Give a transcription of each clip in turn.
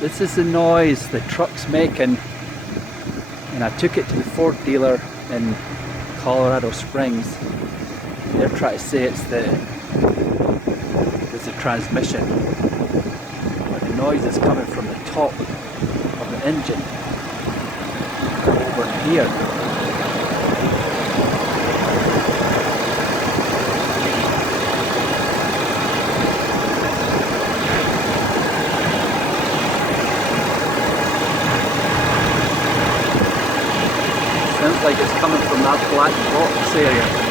This is the noise the truck's making, and I took it to the Ford dealer in Colorado Springs. They're trying to say it's the transmission, but the noise is coming from the top of the engine over here. Sounds like it's coming from that black box area.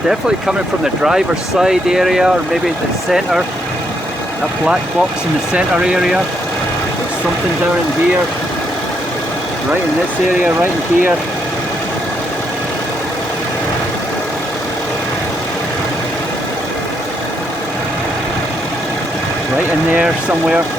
Definitely coming from the driver's side area, or maybe the centre, that black box in the centre area. There's something down in here, right in this area, right in here. Right in there somewhere.